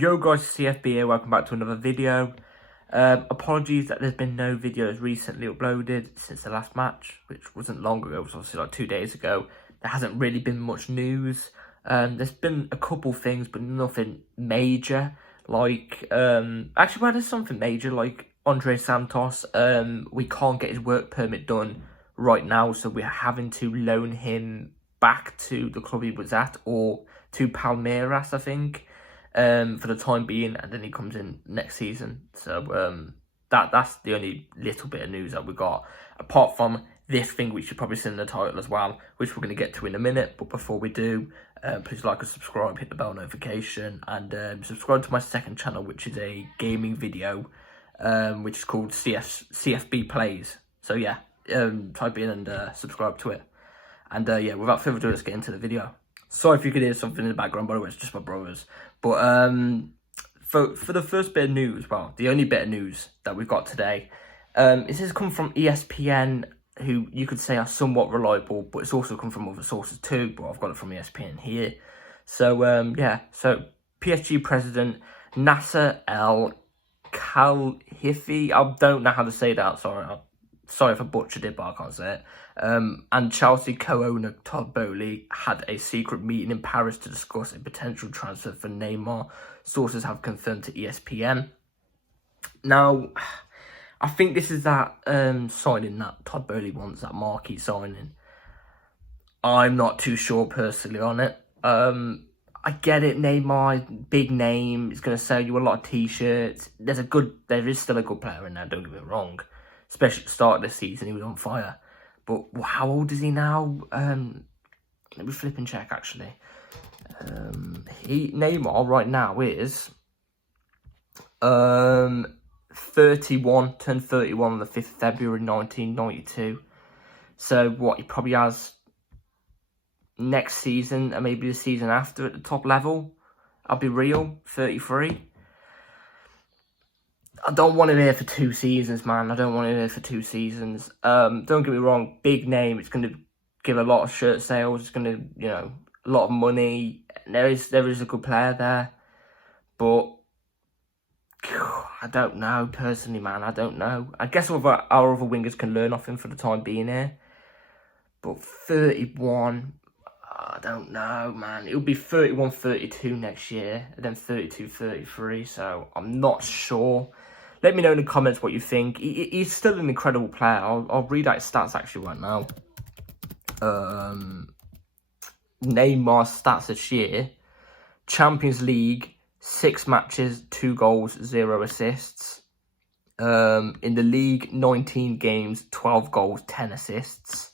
Yo guys, CFB here, welcome back to another video. Apologies that there's been no videos recently uploaded since the last match, which wasn't long ago, it was obviously like 2 days ago. There hasn't really been much news. There's been a couple things, but nothing major. Like, actually, well, there's something major, like Andre Santos. We can't get his work permit done right now, so we're having to loan him back to the club he was at, or to Palmeiras, I think. For the time being, and then he comes in next season. So that's the only little bit of news that we got, apart from this thing which you probably seen in the title as well, which we're going to get to in a minute. But before we do, please like and subscribe, hit the bell notification, and subscribe to my second channel, which is a gaming video, which is called CFB Plays. So yeah, type in and subscribe to it. And yeah, without further ado, let's get into the video. Sorry if you could hear something in the background, by the way, it's just my brothers. But for the first bit of news, well, the only bit of news that we've got today, it says come from ESPN, who you could say are somewhat reliable, but it's also come from other sources too, but I've got it from ESPN here. So, yeah, so PSG president Nasser El Khelaifi, I don't know how to say that, sorry if I butchered it, but I can't say it. And Chelsea co-owner Todd Boehly had a secret meeting in Paris to discuss a potential transfer for Neymar. Sources have confirmed to ESPN. Now, I think this is that signing that Todd Boehly wants, that marquee signing. I'm not too sure personally on it. I get it, Neymar, big name, it's going to sell you a lot of t-shirts. There is still a good player in there, don't get me wrong. Especially at the start of the season, he was on fire. But how old is he now? Let me flip and check, actually. Neymar right now is 31, turned 31 on the 5th of February 1992. So what, he probably has next season and maybe the season after at the top level. I'll be real, 33. I don't want him here for 2 seasons, man. I don't want him here for 2 seasons. Don't get me wrong, big name. It's going to give a lot of shirt sales. It's going to, you know, a lot of money. There is a good player there. But I don't know, personally, man. I don't know. I guess our other wingers can learn off him for the time being here. But 31, I don't know, man. It'll be 31, 32 next year. And then 32, 33. So I'm not sure. Let me know in the comments what you think. He's still an incredible player. I'll read out his stats actually right now. Neymar's stats this year. Champions League, 6 matches, 2 goals, 0 assists. In the league, 19 games, 12 goals, 10 assists.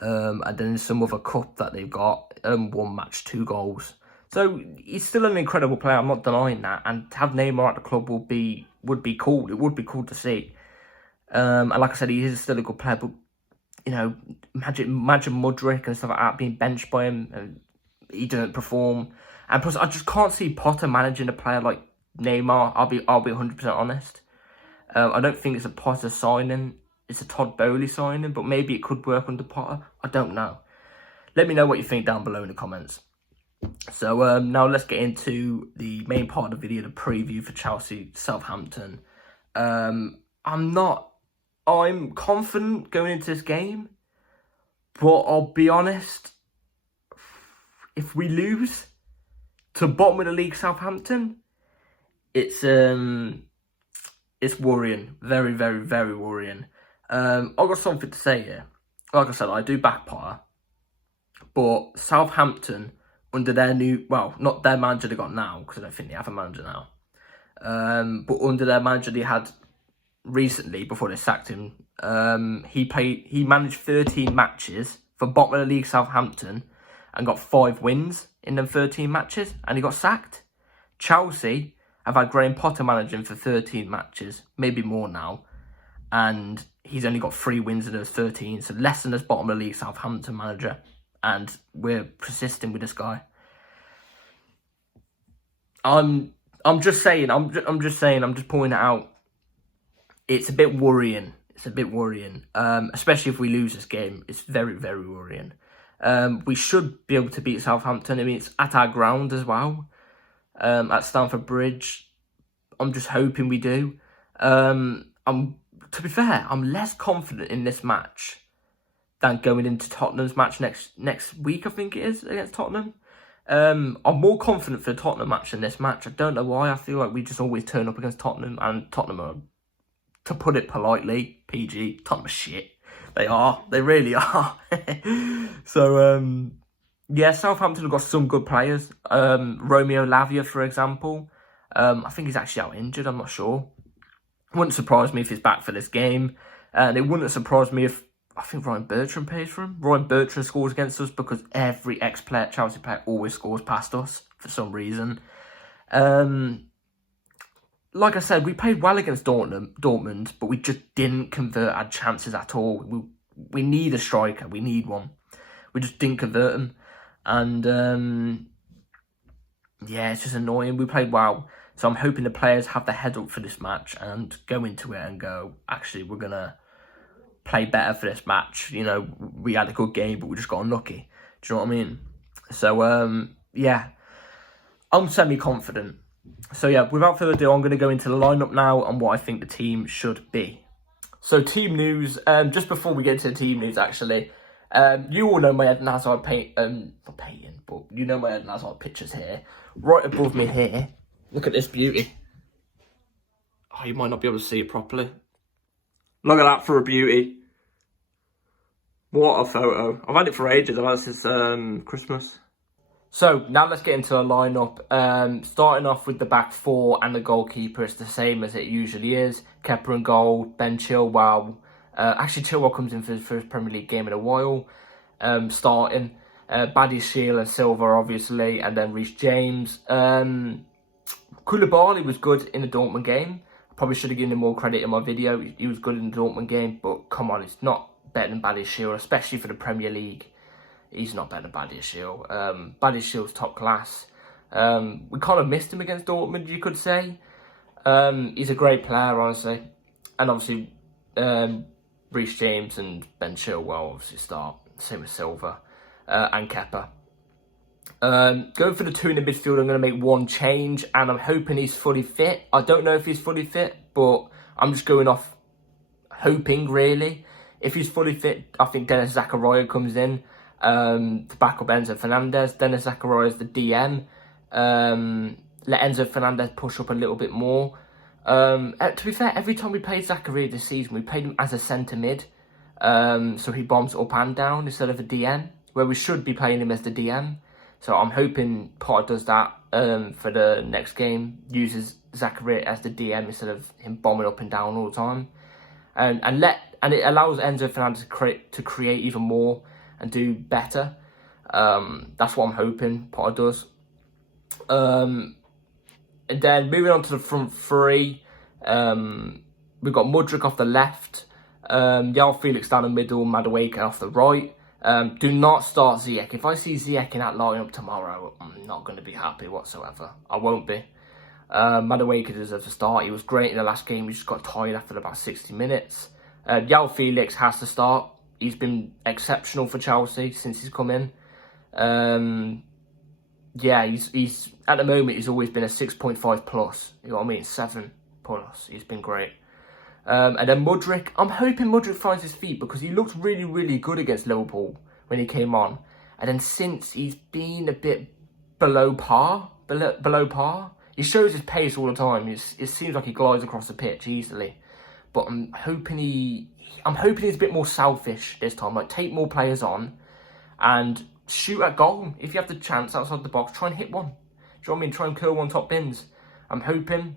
And then some other cup that they've got, 1 match, 2 goals. So he's still an incredible player. I'm not denying that. And to have Neymar at the club would be cool. It would be cool to see. And like I said, he is still a good player. But you know, imagine Mudryk and stuff like that being benched by him, and he doesn't perform. And plus, I just can't see Potter managing a player like Neymar. I'll be 100% honest. I don't think it's a Potter signing. It's a Todd Boehly signing, but maybe it could work under Potter. I don't know. Let me know what you think down below in the comments. So now let's get into the main part of the video, the preview for Chelsea Southampton. I'm confident going into this game, but I'll be honest, if we lose to bottom of the league Southampton, it's worrying, very, very, very worrying. I've got something to say here. Like I said, I do back Potter, but Southampton, under their new, well, not their manager they got now, because I don't think they have a manager now, but under their manager they had recently, before they sacked him, he managed 13 matches for bottom of the league Southampton and got 5 wins in them 13 matches, and he got sacked. Chelsea have had Graham Potter managing for 13 matches, maybe more now, and he's only got 3 wins in those 13, so less than his bottom of the league Southampton manager. And we're persisting with this guy. I'm just saying. I'm just pointing it out. It's a bit worrying. Especially if we lose this game. It's very, very worrying. We should be able to beat Southampton. I mean, it's at our ground as well. at Stamford Bridge. I'm just hoping we do. To be fair, I'm less confident in this match than going into Tottenham's match next week, I think it is, against Tottenham. I'm more confident for the Tottenham match than this match. I don't know why. I feel like we just always turn up against Tottenham, and Tottenham are, to put it politely, PG, Tottenham are shit. They are. They really are. So, yeah, Southampton have got some good players. Romeo Lavia, for example. I think he's actually out injured. I'm not sure. Wouldn't surprise me if he's back for this game. And it wouldn't surprise me if, I think Ryan Bertrand plays for him. Ryan Bertrand scores against us because every ex-player, Chelsea player, always scores past us for some reason. Like I said, we played well against Dortmund, but we just didn't convert our chances at all. We need a striker. We need one. We just didn't convert them. And, yeah, it's just annoying. We played well. So I'm hoping the players have their head up for this match and go into it and go, actually, we're going to play better for this match. You know, we had a good game, but we just got unlucky. Do you know what I mean? So, yeah, I'm semi-confident. So, yeah, without further ado, I'm going to go into the lineup now and what I think the team should be. So, team news. Just before we get to the team news, actually, you all know my Eden Hazard not painting, but you know my Eden Hazard pictures here. Right above me here, look at this beauty. Oh, you might not be able to see it properly. Look at that for a beauty. What a photo. I've had it for ages. I've had it since Christmas. So, now let's get into the lineup. Starting off with the back four and the goalkeeper. It's the same as it usually is. Kepa in goal, Ben Chilwell. Actually, Chilwell comes in for his first Premier League game in a while. Starting. Badiashile and Silva, obviously. And then Reece James. Koulibaly was good in the Dortmund game. I probably should have given him more credit in my video. He was good in the Dortmund game. But come on, it's not better than Badiashile, especially for the Premier League. He's not better than Badiashile. Badiashile's top class. We kind of missed him against Dortmund, you could say. He's a great player, honestly. And obviously, Reece James and Ben Chilwell obviously start. Same with Silva and Kepa. Going for the two in the midfield, I'm going to make one change. And I'm hoping he's fully fit. I don't know if he's fully fit, but I'm just going off hoping, really. If he's fully fit, I think Dennis Zakaria comes in. To back up Enzo Fernandez. Dennis Zakaria is the DM. Let Enzo Fernandez push up a little bit more. To be fair, every time we played Zakaria this season, we played him as a centre mid. So he bombs up and down instead of a DM, where we should be playing him as the DM. So I'm hoping Potter does that for the next game. Uses Zakaria as the DM instead of him bombing up and down all the time. And it allows Enzo Fernandez to create even more and do better. That's what I'm hoping Potter does. And then moving on to the front three, we've got Mudryk off the left, João Felix down the middle, Madueke off the right. Do not start Ziyech. If I see Ziyech in that lineup tomorrow, I'm not going to be happy whatsoever. I won't be. Madueke deserves a start. He was great in the last game. He just got tired after about 60 minutes. João Felix has to start. He's been exceptional for Chelsea since he's come in. Yeah, he's at the moment he's always been a 6.5 plus. You know what I mean? 7 plus. He's been great. And then Mudryk. I'm hoping Mudryk finds his feet because he looked really, really good against Liverpool when he came on. And then since he's been a bit below par. He shows his pace all the time. It seems like he glides across the pitch easily. But I'm hoping he's a bit more selfish this time. Like, take more players on and shoot at goal. If you have the chance outside the box, try and hit one. Do you know what I mean? Try and curl one top bins. I'm hoping.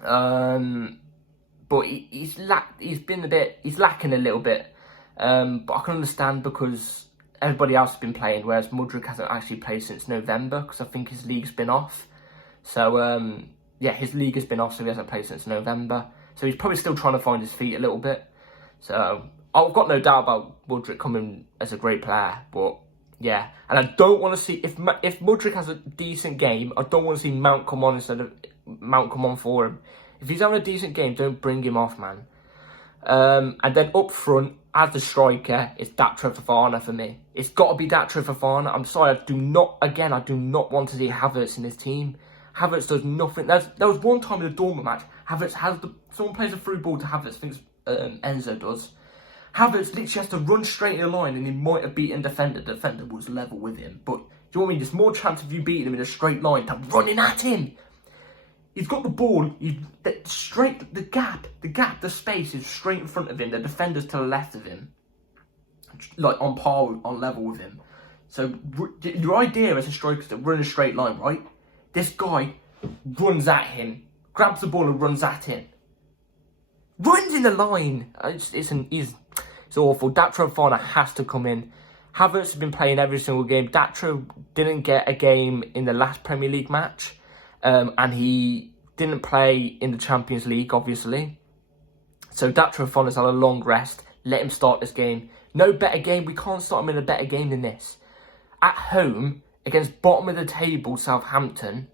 But he's lacking a little bit. But I can understand because everybody else has been playing, whereas Mudryk hasn't actually played since November because I think his league's been off. So, yeah, his league has been off, so he hasn't played since November. So he's probably still trying to find his feet a little bit. So I've got no doubt about Mudryk coming as a great player. But yeah, and I don't want to see, if Mudryk has a decent game, I don't want to see Mount come on for him. If he's having a decent game, don't bring him off, man. And then up front, as the striker, it's Datro Fofana for me. It's got to be Datro Fofana. I'm sorry, I do not want to see Havertz in this team. Havertz does nothing. There was one time in the Dortmund match, Havertz someone plays a through ball to Havertz, thinks Enzo does. Havertz literally has to run straight in the line and he might have beaten defender. The defender was level with him. But, do you know what I mean? There's more chance of you beating him in a straight line than running at him. He's got the ball, the gap, the space is straight in front of him. The defender's to the left of him. Like, on par, on level with him. So, your idea as a striker is to run a straight line, right? This guy runs at him, grabs the ball and runs at him. Runs in the line. It's awful. Datro Fana has to come in. Havertz has been playing every single game. Datro didn't get a game in the last Premier League match. And he didn't play in the Champions League, obviously. So Datro Fana's had a long rest. Let him start this game. No better game. We can't start him in a better game than this. At home, against bottom of the table Southampton,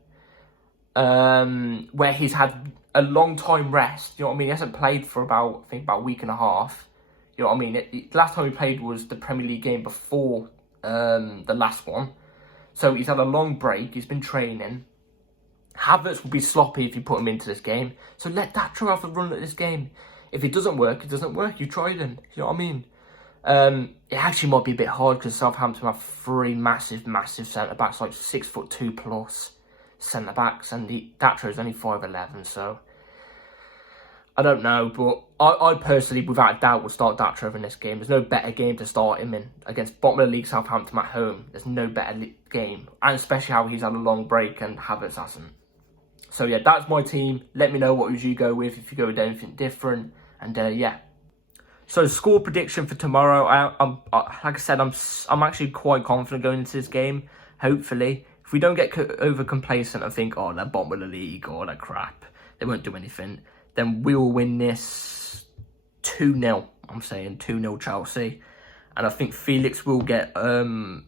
where he's had a long time rest. You know what I mean? He hasn't played for about a week and a half. You know what I mean? The last time he played was the Premier League game before the last one. So he's had a long break. He's been training. Havertz will be sloppy if you put him into this game. So let Datro have the run at this game. If it doesn't work, it doesn't work. You try them. You know what I mean? It actually might be a bit hard because Southampton have three massive centre-backs, like 6'2" plus centre-backs, and Datro is only 5'11", so I don't know, but I personally, without a doubt, will start Datro in this game. There's no better game to start him in. Against bottom of the league Southampton at home, there's no better game, and especially how he's had a long break and Havertz hasn't. So yeah, that's my team. Let me know what would you go with, if you go with anything different, and yeah. So score prediction for tomorrow. Like I said, I'm actually quite confident going into this game. Hopefully, if we don't get over complacent and think, oh, they're bottom of the league, or they're crap, they won't do anything, then we will win this 2-0. I'm saying 2-0 Chelsea, and I think Felix will get on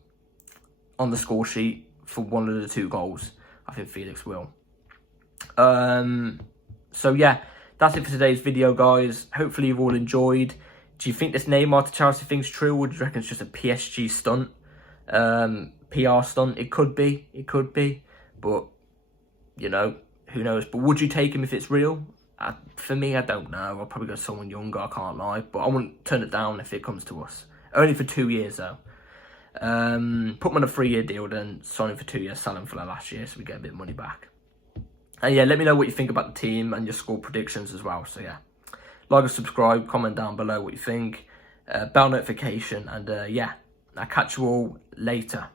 the score sheet for one of the 2 goals. I think Felix will. So yeah, that's it for today's video, guys. Hopefully you've all enjoyed. Do you think this Neymar to Chelsea thing's true, or do you reckon it's just a PSG stunt? PR stunt? It could be. But, you know, who knows? But would you take him if it's real? For me, I don't know. I'll probably go someone younger, I can't lie. But I wouldn't turn it down if it comes to us. Only for 2 years, though. Put him on a 3-year deal, then sign him for 2 years, sell him for the last year, so we get a bit of money back. And yeah, let me know what you think about the team and your score predictions as well. So yeah. Like and subscribe, comment down below what you think, bell notification, and yeah, I'll catch you all later.